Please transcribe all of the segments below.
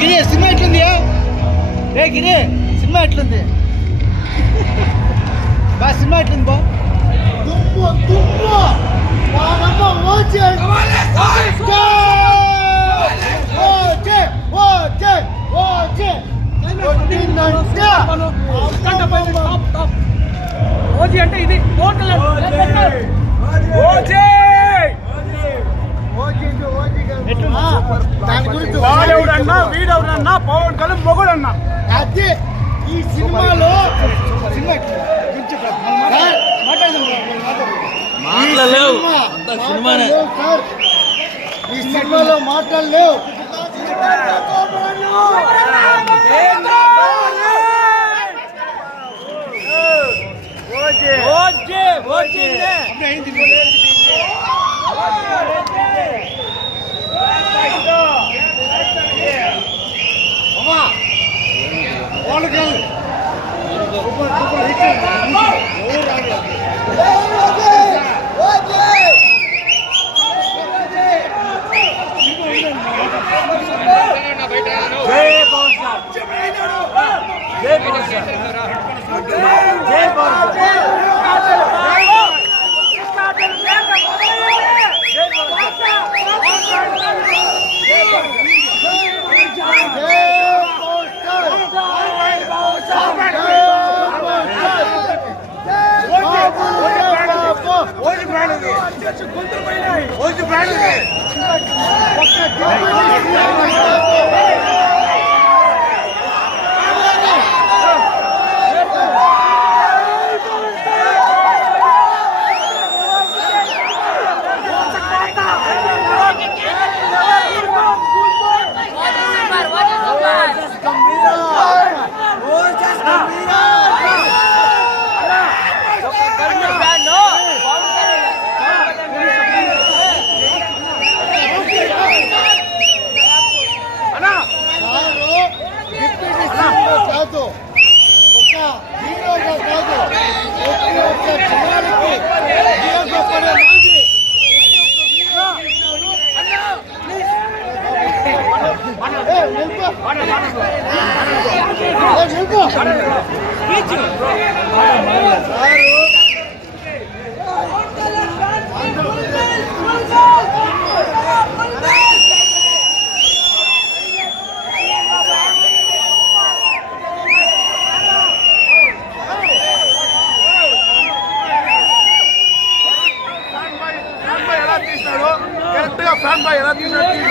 గిరి cinema ఎట్లుంది బా cinema ఎట్లుంది బా దుమ్ము దుమ్ము వాడమ్మ ఓచే ఓచే ఓచే ఓచే కొట్టిందంటే ఓజీ అంటే ఇది ఓజీ ఓజీ వాడెవడన్నా వీడెవడన్నా పవన్ కళ్యాణ్ మొగుడన్నా అదే ఈ సినిమాలో సినిమా ఎట్లుంది? గురించి చెప్పు. సార్, మాట్లాడదాం రా, మాట్లాడదాం. మాటలేవు సినిమా అంత సినిమానే లేవు సార్. ఈ సినిమాలో మాటలు లేవు ఓజీ ఓజీ అప్పుడే అయింది వాళ్ళకి ওই যে ¡Vamos!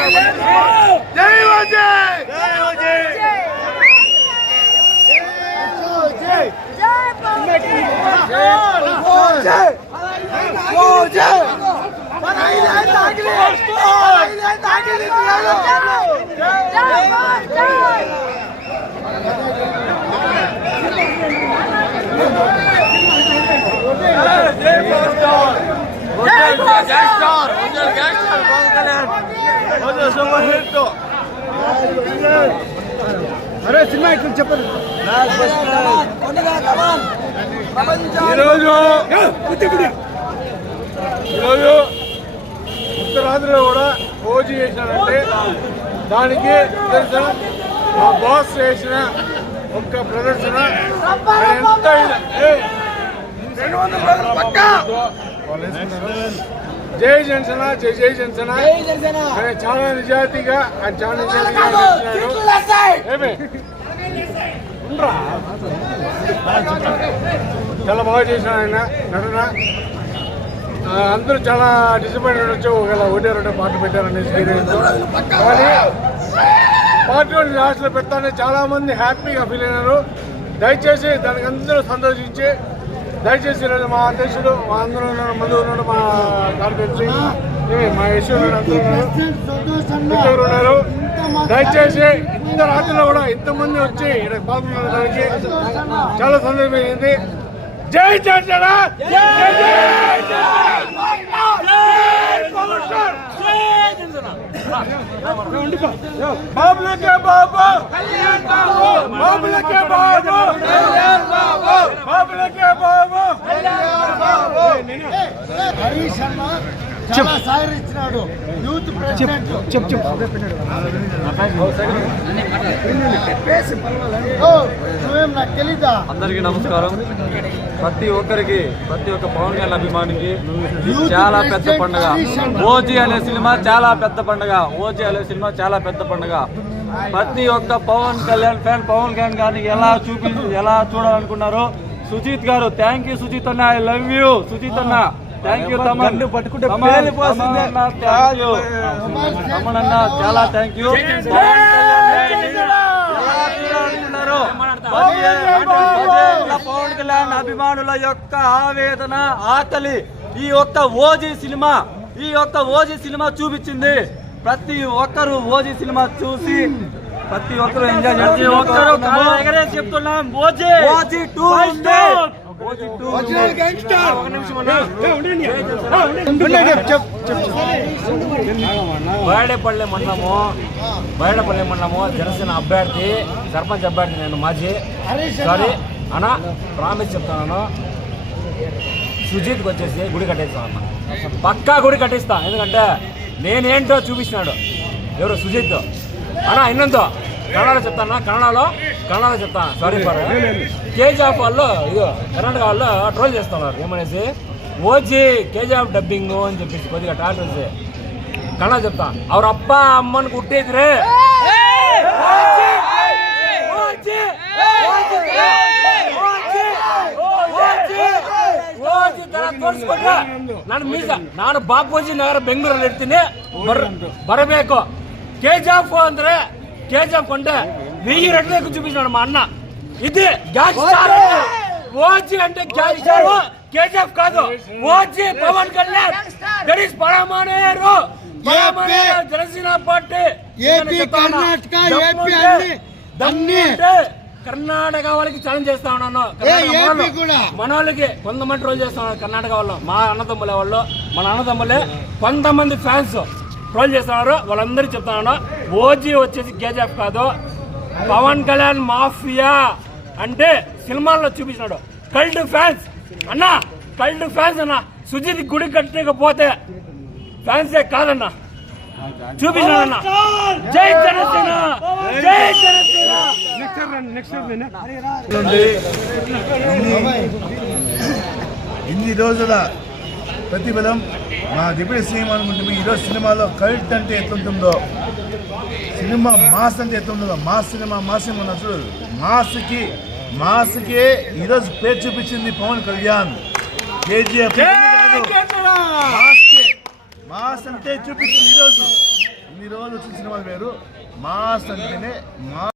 తీసినాడు జై ఓజీ జై ఓజీ జై. అరే సినిమా ఎట్లుంది చెప్పండి ఈరోజు ఈరోజు ఉత్తరాంధ్రలో కూడా ఓజీ చేసినాడంటే దానికి తెలుసా మా బాస్ చేసిన ఒక్క ప్రదర్శన. ఎంత రెండు వందల. జై జనసేన జై జై జనసేన. ఆయన చాలా నిజాయితీగా ఆయన చాలా నిజాయితీగా? చాలా బాగా చేశాడు ఆయన నటన. అందరూ చాలా డిసప్పాయింట్ ఉండొచ్చు ఒకవేళ ఒకటే రెండో పాటలు పెట్టారనేసి కానీ పార్టీ లాస్ట్లో పెడతానే చాలా మంది హ్యాపీగా ఫీల్ అయినారు. దయచేసి దానికి అందరూ సంతోషించి దయచేసి మా అధ్యక్షుడు మా అందరూ ఉన్నారు మందు ఉన్నాడు మా కార్యదర్శి మా యశ్వరు అందరూ ఉన్నారు దయచేసి ఇంత రాత్రిలో కూడా ఇంతమంది వచ్చి ఇక్కడ పాల్గొన్న దానికి చాలా సందర్భమైంది జై జనసేన జై జై மாமலக்கே பாபு கல்யாண் பாபு மாமலக்கே பாபு கல்யாண் பாபு மாமலக்கே பாபு கல்யாண் பாபு ஹரி சர்மா చాలా సహకరించినాడు యూత్ ప్రెసిడెంట్. చెప్పు చెప్పు. ఓ, నువ్వేం నాకు తెలీదా? అందరికీ నమస్కారం. ప్రతి ఒక్కరికి ప్రతి ఒక్క పవన్ కళ్యాణ్ అభిమానికి ఇది చాలా పెద్ద పండుగ. ఓజీ అనే సినిమా చాలా పెద్ద పండుగ. ఓజీ అనే సినిమా చాలా పెద్ద పండుగ. ప్రతి ఒక్క పవన్ కళ్యాణ్ ఫ్యాన్ పవన్ కళ్యాణ్ గారిని ఎలా చూపి ఎలా చూడాలనుకున్నారో సుజిత్ గారు థ్యాంక్ యూ సుజిత్ అన్న ఐ లవ్ యూ సుజిత్ అన్న. Thank you Thaman. పట్టుకుంటే అన్న చాలా థ్యాంక్ యూ పవన్ కళ్యాణ్ అభిమానుల యొక్క ఆవేదన ఆకలి ఈ యొక్క ఓజీ సినిమా ఈ యొక్క ఓజీ సినిమా చూపించింది. ప్రతి ఒక్కరు ఓజీ సినిమా చూసి ప్రతి ఒక్కరు ఎంజాయ్ ఎగరేసి చెప్తున్నాం ఓజీ. OG two. బయడపల్లి మండలము బయడపల్లి మండలము జనసేన అభ్యర్థి సర్పంచ్ అభ్యర్థి నేను మాజీ. సారీ అన్న ప్రామిస్ చెప్తాను సుజిత్కి వచ్చేసి గుడి కట్టేస్తాను అన్న. పక్కా గుడి కట్టిస్తా ఎందుకంటే నేనేంటో చూపించినాడు. ఎవరు? సుజిత్. అన్న ఇన్నంతో. కన్నడలో చెప్తాను కన్నడలో కన్నడలో చెప్తాను సారీ ఫర్ కేజీఎఫ్ వాళ్ళు ఇదో కర్ణాటక వాళ్ళు ట్రోల్ చేస్తున్నారు ఏమనేసి ఓజీ కేజీఎఫ్ డబ్బింగ్ అని చెప్పేసి కొద్దిగా టాటర్స్ కన్నడ చెప్తా ಅವ್ರ ಅಪ್ಪ ಅಮ್ಮನ ಹುಟ್ಟಿದ್ರೆ ನಾನು ಮೀಸ ನಾನು ಬಾಪೂಜಿ ನಗರ ಬೆಂಗಳೂರಲ್ಲಿ ಇರ್ತೀನಿ ಬರ್- ಬರಬೇಕು ಕೆ ಜಿ ಎಫ್ ಅಂದ್ರೆ కేజీఎఫ్ కొంటే వెయ్యి రెట్లు ఎక్కువ చూపించినాడు మా అన్న. ఇది గ్యాంగ్స్టార్ ఓజీ! అంటే గ్యాంగ్స్టార్ కేజీఎఫ్ కాదు. OG Pawan Kalyan. That is పరమానేరు జనసేన పార్టీ. కర్ణాటక వాళ్ళకి ఛాలెంజ్ చేస్తా ఉన్నాను. మన వాళ్ళకి కొంతమంది రోజు చేస్తా ఉన్నాను కర్ణాటక వాళ్ళు. మా అన్నదమ్ముల వాళ్ళు మన అన్నదమ్ములే కొంతమంది ఫ్యాన్స్ ట్రోల్ చేస్తున్నారు. వాళ్ళందరూ చెప్తున్నాను ఓజీ వచ్చేసి కేజీఎఫ్ కాదు. పవన్ కళ్యాణ్ మాఫియా అంటే సినిమాల్లో చూపించినాడు. Cult fans. అన్నా కల్ట్ ఫ్యాన్స్ అన్న. సుజిత్ గుడి కట్టకపోతే ఫ్యాన్సే కాదన్నా. చూపించాడన్నా జై జనసేన జై జనసేన. ఇన్ని రోజుల ప్రతిఫలం. మా డిప్యూటీ సీఎం అనుకుంటే ఈరోజు సినిమాలో కల్ట్ అంటే ఎట్లుంటుందో? సినిమా మాస్ అంటే ఎట్లుంటుందో? మాస్ సినిమా మాస్ సినిమా చూడు. మాస్కి మాస్కే ఈరోజు పేరు చూపించింది పవన్ కళ్యాణ్. కేజీఎఫ్ మాస్కే మాస్ అంటే చూపించింది ఈరోజు. ఇన్ని రోజులు వచ్చిన సినిమాలు వేరు. మాస్ అంటేనే మాస్